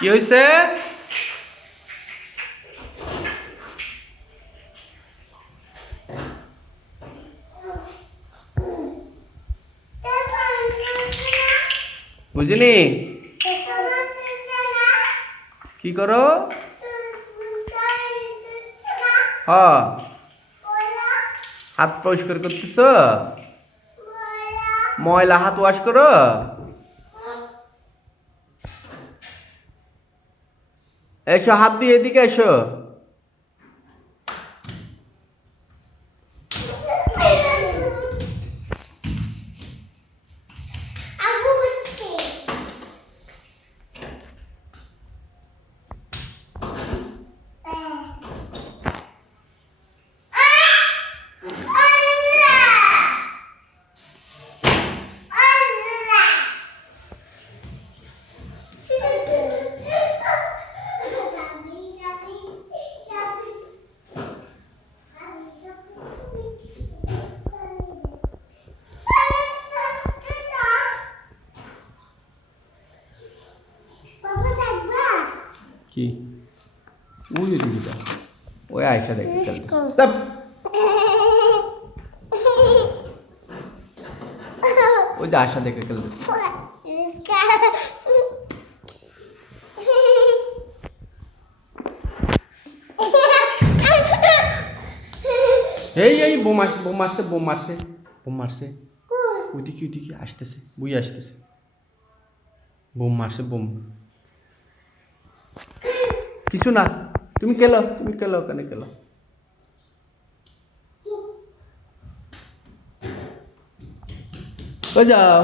কি হয়েছে? বুঝিনি কি করো? হ্যাঁ, হাত পরিষ্কার করতেছ? ময়লা হাত ওয়াশ করো। এসো, হাত দিয়ে এদিকে এসো। কি ওই দিদিটা ওই আয়সা দেখতে চলতে ওই যে আশা দেখে খেলতেছে। এই এই বোম মারছে বোম মারছে বোম মারছে ওইদিকে ওইদিকে আসতেছে, বুঝে আসতেছে। বোম মারছে বোম। কিছু না, তুমি খেলো ওখানে খেলো। কই যাও?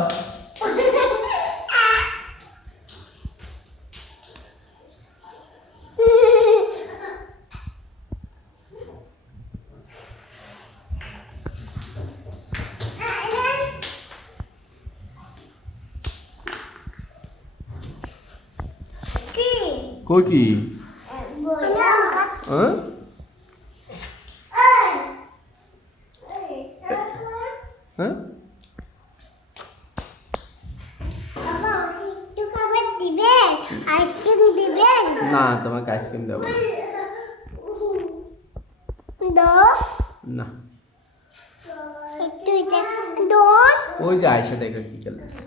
কই কি? হ্যাঁ? হ্যাঁ? না, তোমাকে আইসক্রিম দেবো না। ওই যে আয়সা দেখে কি খেলতেছে।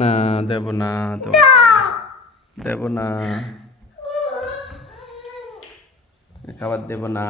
না, দেব না, দেব না, খাবার দেব না।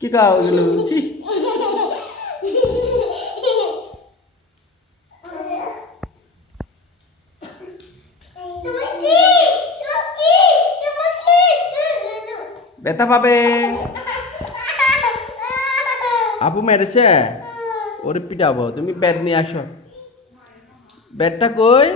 কি খাও এগুলো? ব্যথা পাবে। আপু মেরেছে, ওরে পিটাবো। তুমি ব্যাট নিয়ে আসো। ব্যাটটা কই?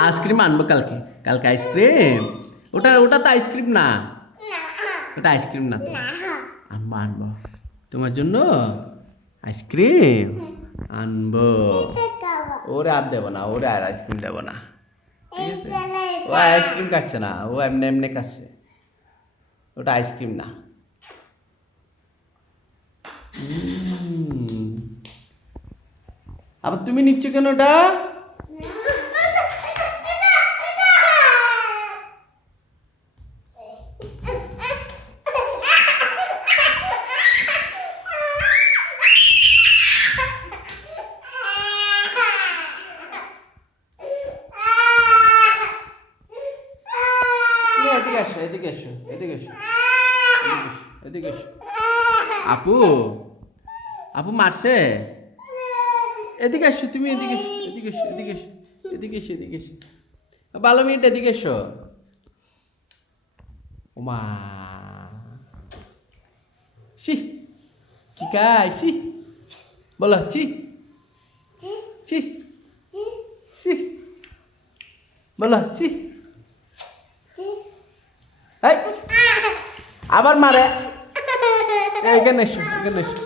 আইসক্রিম আনবো কালকে। কালকে আইসক্রিম। ওটা তো আইসক্রিম না, ওটা আইসক্রিম না তো। আনবো তোমার জন্য আইসক্রিম আনবো। ওরে আর দেবো না, ওরে আর আইসক্রিম দেবো না। ঠিক আছে, ও আইসক্রিম খাচ্ছে না, ও এমনি এমনি খাচ্ছে। ওটা আইসক্রিম না। আবার তুমি নিচ্ছ কেন ওটা? এদিকে আসো। এদিকে এসো এদিকে এসো এদিকে এসো আপু আপু মারছে এদিকে এসো তুমি এদিকে এসো এদিকে এসো এদিকে এসো এদিকে এসো এদিকে এসো ভালো মিনিট এদিকে এসো ওমা সি কি খাই সি বলো চি চি সি বলো চি এই আবার মারে এখানে এসো এখানে এসো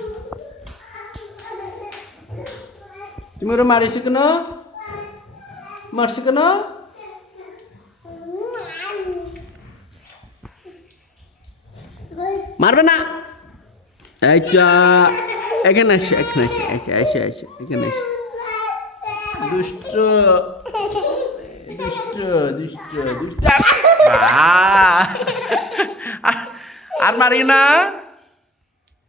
তুমি ওরা মারিস কেন মারছো কেন মারবে না আচ্ছা এখানে এসো এখানে এসো এসো এখানে এসো দুষ্ট দুষ্ট দুষ্ট দুষ্ট আর মারি না